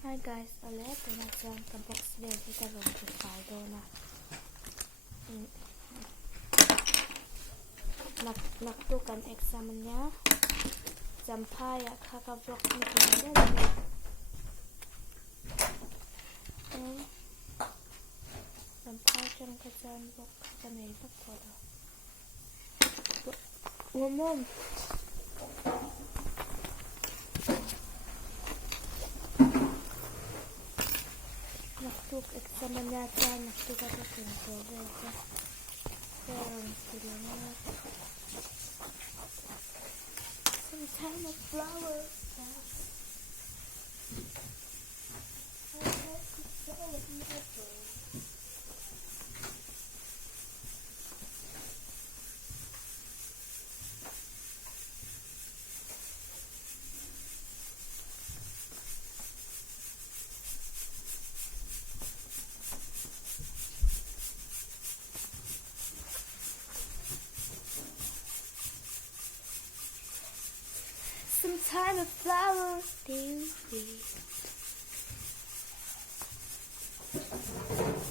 Hi guys, ulit na dyan ka box din kita ron to saldo na naktukan exam niya zampaya kakavlog ni kanya zampaya dyan ka dyan book ka na ito po umom naktuk exam niya dyan naktukan ka pinto pero sila na some kind of flower I like to sell it never some kind of flower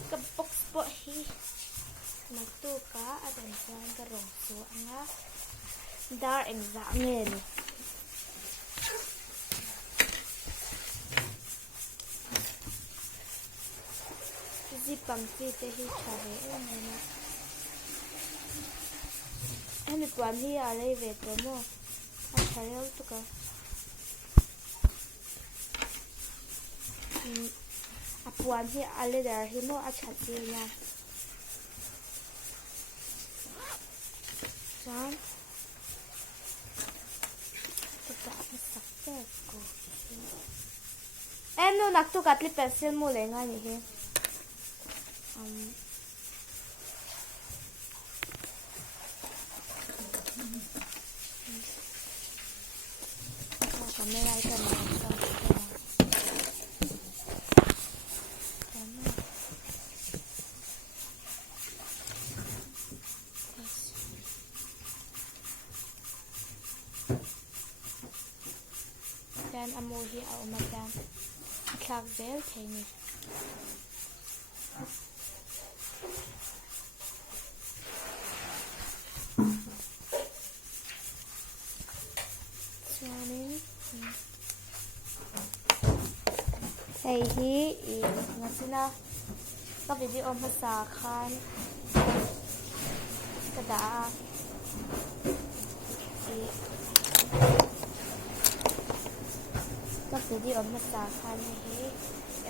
kabox po nagtuka at ang saan karong so ang dar examen zipang tite hi chave na ani pam hi ale ve to mo achayal to ka apuan hi ale dar hi mo achati na jan kita masakta ko em no naktu katli pencil mo le nga ni he camera ikan dan amohi au madam klak bel theni hey hi ngasina ka video masa khan kada ka video masa khan hi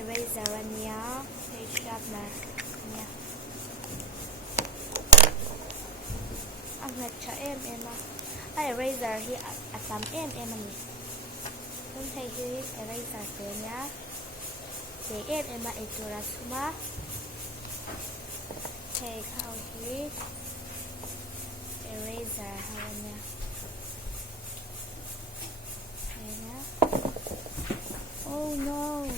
eraser niya page sharpener niya ang natcha eraser hi atam ani kun hey hi eraser niya ma itura suma hey how he eraser hanya oh no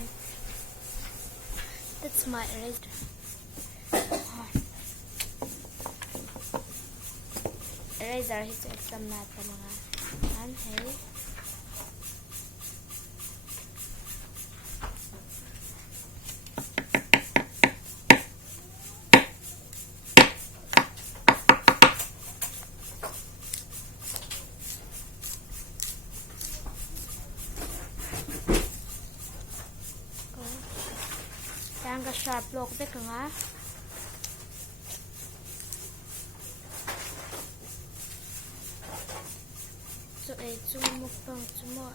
that's my eraser eraser hito exam natin mga hey ang sharp lock be nga so ay mukbang sumo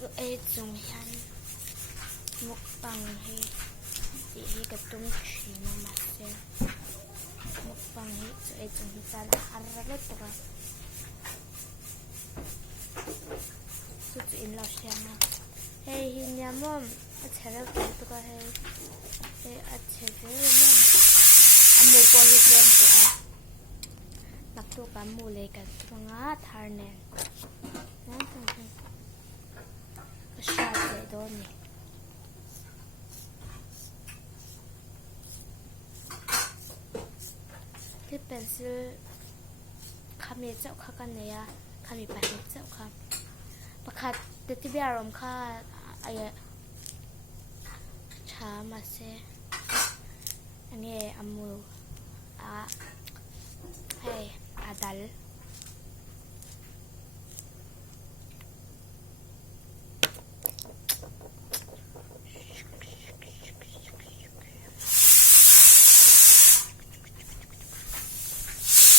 so ay yan mukbang hi di katung chi na master mukbang hi so ay hitala haralat ka so in law siya na hey hinya mom achara to ka hey achhe mom amu po hi plan to nakto ka mule ka nga tharne nan to shot do ni cái pencil kami chau kha kan ne ya kami pa chau kha pakhat เดี๋ยวที่พี่อารมณ์ค่าไอ้ช้ามาเซอันนี้อามูให้อาดัล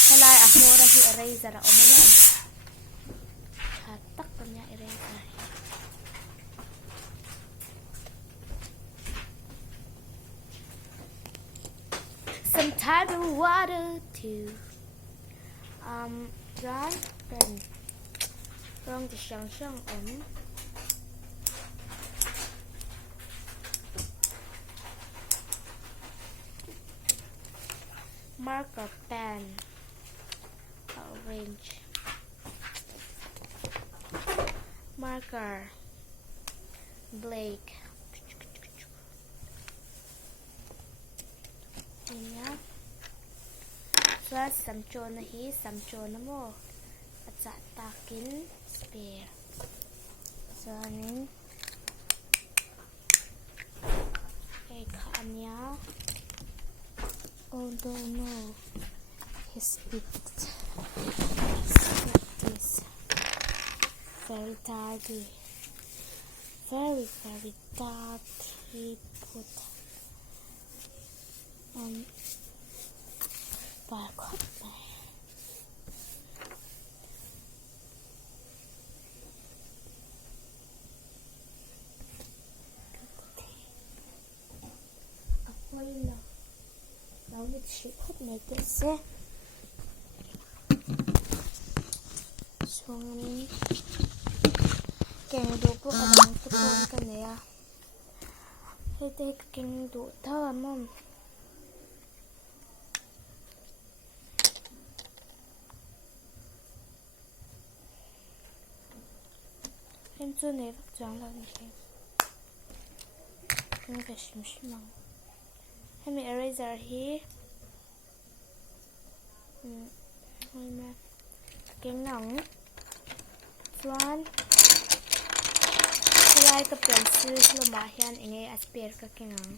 Helai ahmo rahi eraser omayan. Hatak kanya eraser. Some type of water too. Ránเป็นรองจะช่างmarker pen orange marker Blake ini ya so samco na hi samco na mo at sa takin spare so anin kanya although no his bit is very dirty very dirty put barcode này quay là nó một sự hút này tự xe xuống kèn đồ của bạn tụi con cái này à hay đây kèn đồ thơm không em chưa này vật trắng là gì em phải 심심한 em bị eraser hi em kèn nóng Tuan Kulay ka pencil lumayan ingay aspire ka kingang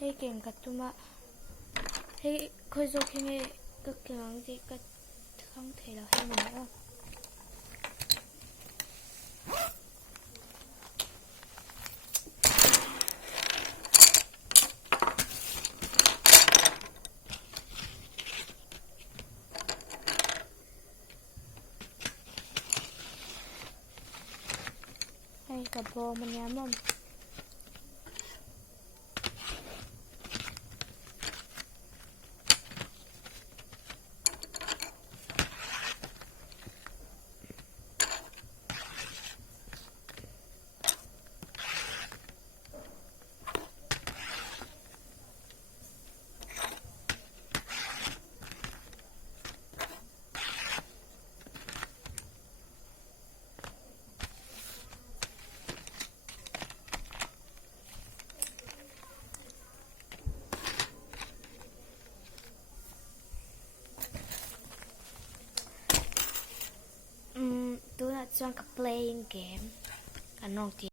hey keng katuma hey khôi zo kengay ka kingang di ka không thể là hay nữa cà bò mình nhắm không do not junk playing game อันน้องที่